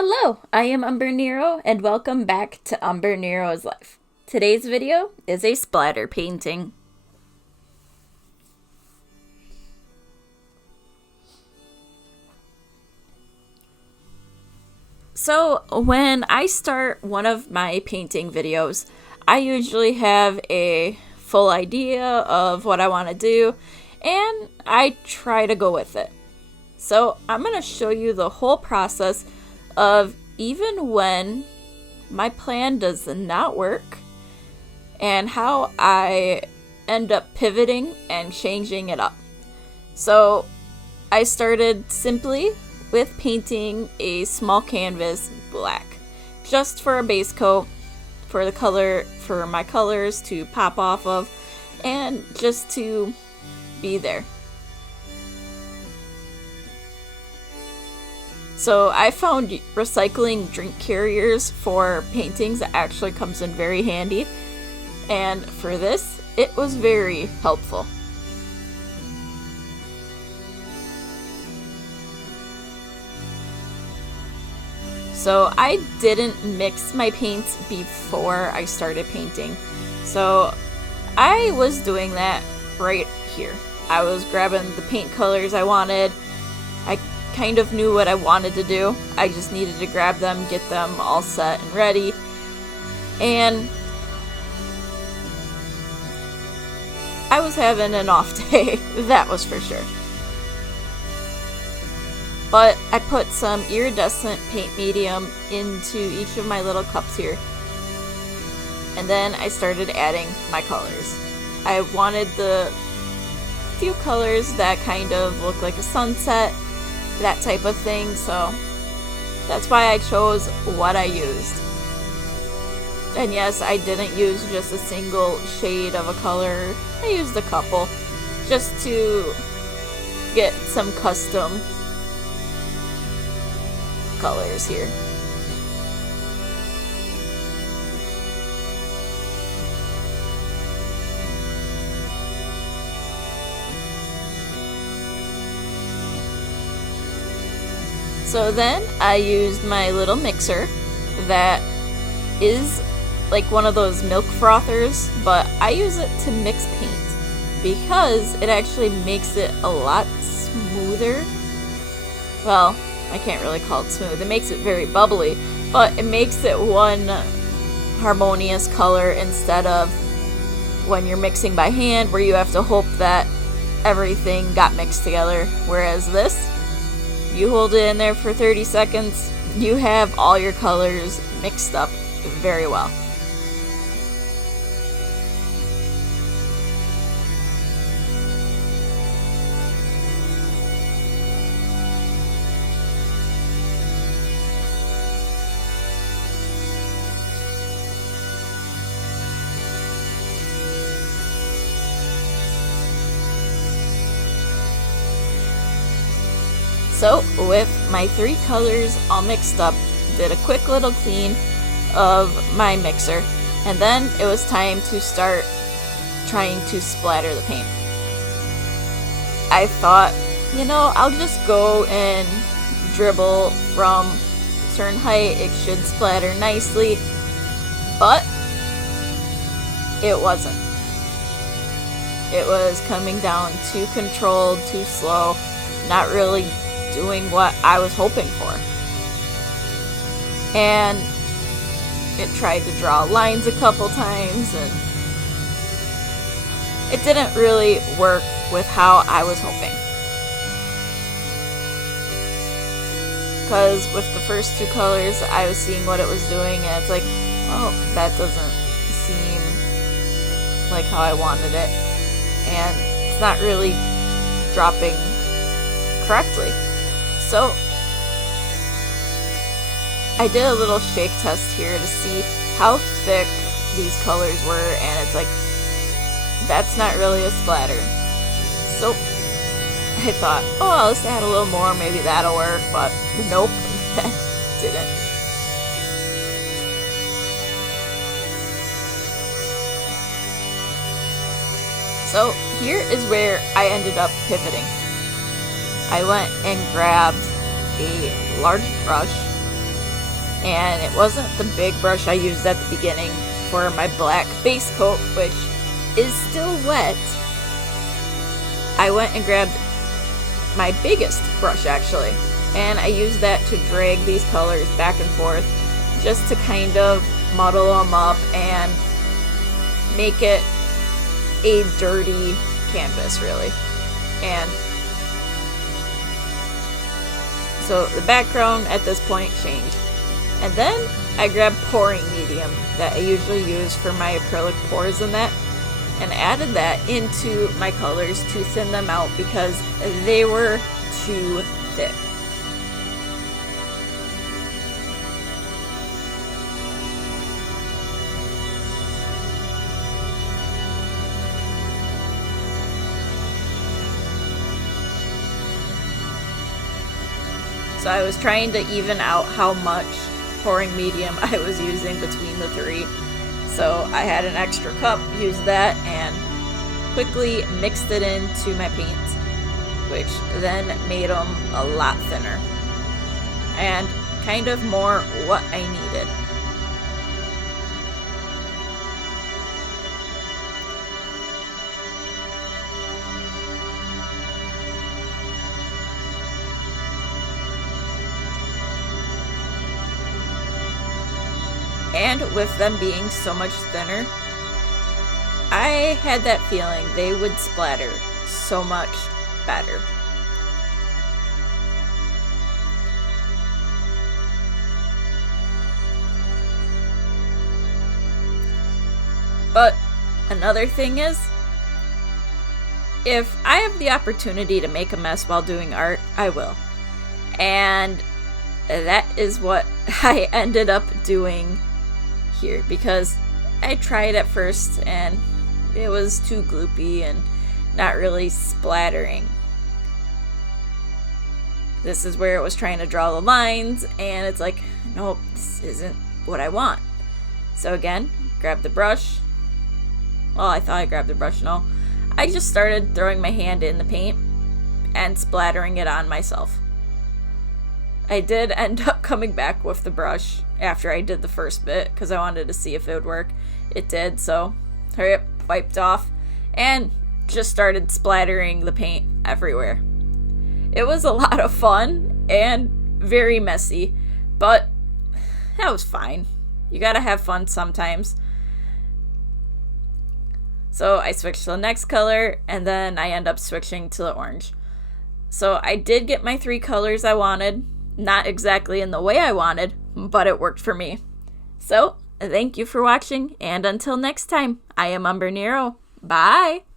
Hello, I am Umbrenero, and welcome back to Umbrenero's Life. Today's video is a splatter painting. So, when I start one of my painting videos, I usually have a full idea of what I want to do, and I try to go with it. So, I'm going to show you the whole process of even when my plan does not work and how I end up pivoting and changing it up. So I started simply with painting a small canvas black just for a base coat for the color for my colors to pop off of and just to be there. So I found recycling drink carriers for paintings actually comes in very handy, and for this it was very helpful. So I didn't mix my paints before I started painting, so I was doing that right here. I was grabbing the paint colors I wanted. I kind of knew what I wanted to do. I just needed to grab them, get them all set and ready. And I was having an off day, that was for sure. But I put some iridescent paint medium into each of my little cups here. And then I started adding my colors. I wanted the few colors that kind of look like a sunset, that type of thing, so that's why I chose what I used. And yes, I didn't use just a single shade of a color. I used a couple just to get some custom colors here. So then I used my little mixer that is like one of those milk frothers, but I use it to mix paint because it actually makes it a lot smoother. Well, I can't really call it smooth. It makes it very bubbly, but it makes it one harmonious color instead of when you're mixing by hand where you have to hope that everything got mixed together. Whereas this, you hold it in there for 30 seconds, you have all your colors mixed up very well. So, with my three colors all mixed up, did a quick little clean of my mixer, and then it was time to start trying to splatter the paint. I thought, I'll just go and dribble from a certain height, it should splatter nicely, but it wasn't. It was coming down too controlled, too slow, not really doing what I was hoping for. And it tried to draw lines a couple times and it didn't really work with how I was hoping. Because with the first two colors I was seeing what it was doing and it's like, oh, that doesn't seem like how I wanted it. And it's not really dropping correctly. So I did a little shake test here to see how thick these colors were, and it's like, that's not really a splatter. So I thought, oh, I'll just add a little more, maybe that'll work, but nope, that didn't. So here is where I ended up pivoting. I went and grabbed a large brush And it wasn't the big brush I used at the beginning for my black base coat, which is still wet. I went and grabbed my biggest brush actually, and I used that to drag these colors back and forth just to kind of muddle them up and make it a dirty canvas really. And so the background at this point changed. And then I grabbed pouring medium that I usually use for my acrylic pours and that, and added that into my colors to thin them out because they were too thick. So I was trying to even out how much pouring medium I was using between the three. So I had an extra cup, used that, and quickly mixed it into my paints, which then made them a lot thinner and kind of more what I needed. And with them being so much thinner, I had that feeling they would splatter so much better. But another thing is, if I have the opportunity to make a mess while doing art, I will. And that is what I ended up doing here, because I tried at first and it was too gloopy and not really splattering. This is where it was trying to draw the lines, and it's like, nope, this isn't what I want. So again, grab the brush. Well, I thought I grabbed the brush, no. I just started throwing my hand in the paint and splattering it on myself. I did end up coming back with the brush after I did the first bit because I wanted to see if it would work. It did, so hurry up, wiped off, and just started splattering the paint everywhere. It was a lot of fun and very messy, but that was fine. You gotta have fun sometimes. So I switched to the next color, and then I end up switching to the orange. So I did get my 3 colors I wanted. Not exactly in the way I wanted, but it worked for me. So, thank you for watching, and until next time, I am Umbrenero. Bye!